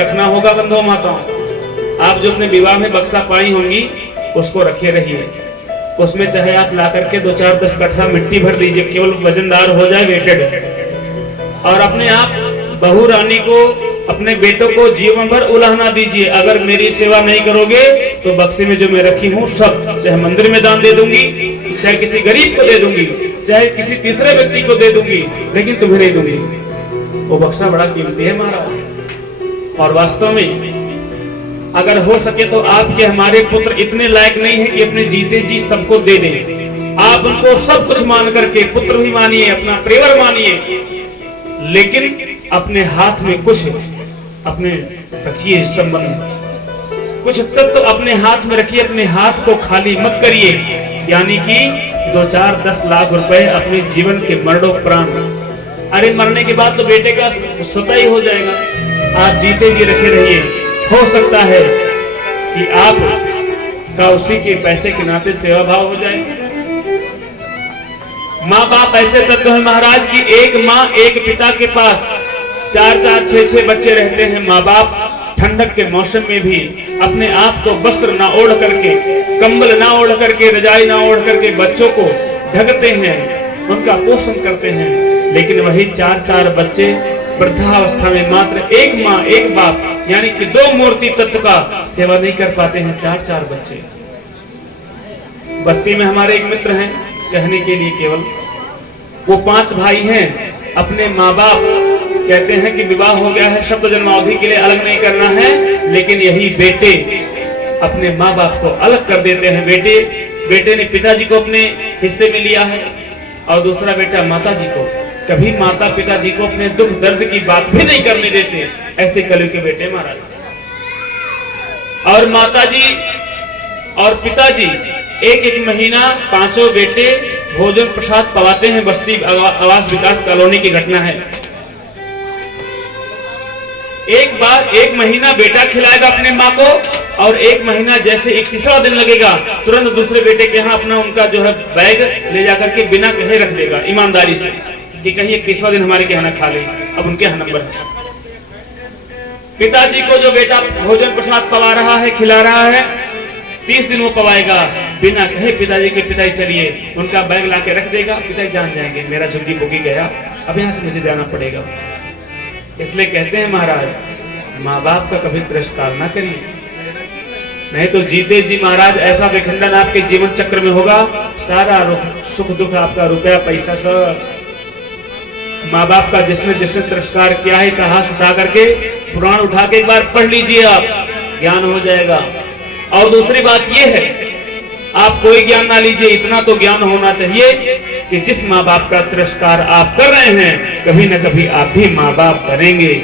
रखना होगा बंधुओं माताओं। आप जो अपने विवाह में बक्सा पाई होंगी उसको रखे रहिए। उसमें चाहे आप ला करके 2 4 10 कट्ठा मिट्टी भर दीजिए, केवल वजनदार हो जाए, वेटेड। और अपने आप बहू रानी को, अपने बेटों को जीवन भर उलाहना दीजिए, अगर मेरी सेवा नहीं करोगे तो बक्से में जो मैं रखी हूँ सब चाहे मंदिर में दान दे दूंगी, चाहे किसी गरीब को दे दूंगी, चाहे किसी तीसरे व्यक्ति को दे दूंगी, लेकिन तुम्हें नहीं दूंगी। वो बक्सा बड़ा कीमती है महाराज। और वास्तव में अगर हो सके तो आपके हमारे पुत्र इतने लायक नहीं है कि अपने जीते जी सबको दे दें। आप उनको सब कुछ मान करके पुत्र भी मानिए, अपना प्रेवर मानिए, लेकिन अपने हाथ में कुछ अपने रखिए संबंध, कुछ तत्व तो अपने हाथ में रखिए। अपने हाथ को खाली मत करिए, यानी कि 2 4 10 लाख रुपए अपने जीवन के मरणोपरांत। अरे मरने के बाद तो बेटे का स्वतः ही हो जाएगा। आप जीते जी रखे रहिए, हो सकता है कि आप का उसी के पैसे के नाते सेवा भाव हो जाए। माँ बाप ऐसे तत्व है महाराज की एक माँ एक पिता के पास 4 4 6 6 बच्चे रहते हैं। माँ बाप ठंडक के मौसम में भी अपने आप को वस्त्र ना ओढ़ करके, कंबल ना ओढ़ करके, रजाई ना ओढ़ करके बच्चों को ढकते हैं, उनका पोषण करते हैं। लेकिन वही 4 4 बच्चे वृद्धावस्था में मात्र एक माँ एक बाप यानी कि 2 मूर्ति तत्व का सेवा नहीं कर पाते हैं 4 4 बच्चे। बस्ती में हमारे एक मित्र हैं, कहने के लिए केवल, वो 5 भाई हैं। अपने माँ बाप कहते हैं कि विवाह हो गया है, शब्द जन्मावधि के लिए अलग नहीं करना है, लेकिन यही बेटे अपने माँ बाप को अलग कर देते हैं। बेटे ने पिताजी को अपने हिस्से में लिया है और दूसरा बेटा माता जी को। कभी माता पिता जी को अपने दुख दर्द की बात भी नहीं करने देते, ऐसे कलयुग के बेटे महाराज। और माता जी और पिताजी एक एक महीना 5 बेटे भोजन प्रसाद पवाते हैं। बस्ती आवास विकास कॉलोनी की घटना है। एक बार 1 महीना बेटा खिलाएगा अपने माँ को, और 1 महीना जैसे 31वां दिन लगेगा तुरंत दूसरे बेटे के यहाँ अपना उनका जो है बैग ले जाकर के बिना कहे रख देगा, ईमानदारी से, कि कहीं 31वां दिन हमारे के यहाँ खा ले। अब उनके यहाँ नंबर है। पिताजी को जो बेटा भोजन प्रसाद पवा रहा है, खिला रहा है, 30 दिन वो पवाएगा बिना कहे पिताजी के पिताजी चलिए, उनका बैग ला के रख देगा। पिताजी जान जाएंगे मेरा झुग्गी बुग्गी गया, अब यहाँ से मुझे जाना पड़ेगा। इसलिए कहते हैं महाराज, माँ बाप का कभी तिरस्कार ना करिए, नहीं तो जीते जी महाराज ऐसा विखंडन आपके जीवन चक्र में होगा। सारा सुख दुख आपका, रुपया पैसा सब। माँ बाप का जिसने तिरस्कार किया है, इतिहास उठा करके पुराण उठा के एक बार पढ़ लीजिए, आप ज्ञान हो जाएगा। और दूसरी बात यह है, आप कोई ज्ञान ना लीजिए, इतना तो ज्ञान होना चाहिए कि जिस माँ बाप का तिरस्कार आप कर रहे हैं, कभी न कभी आप भी माँ बाप बनेंगे।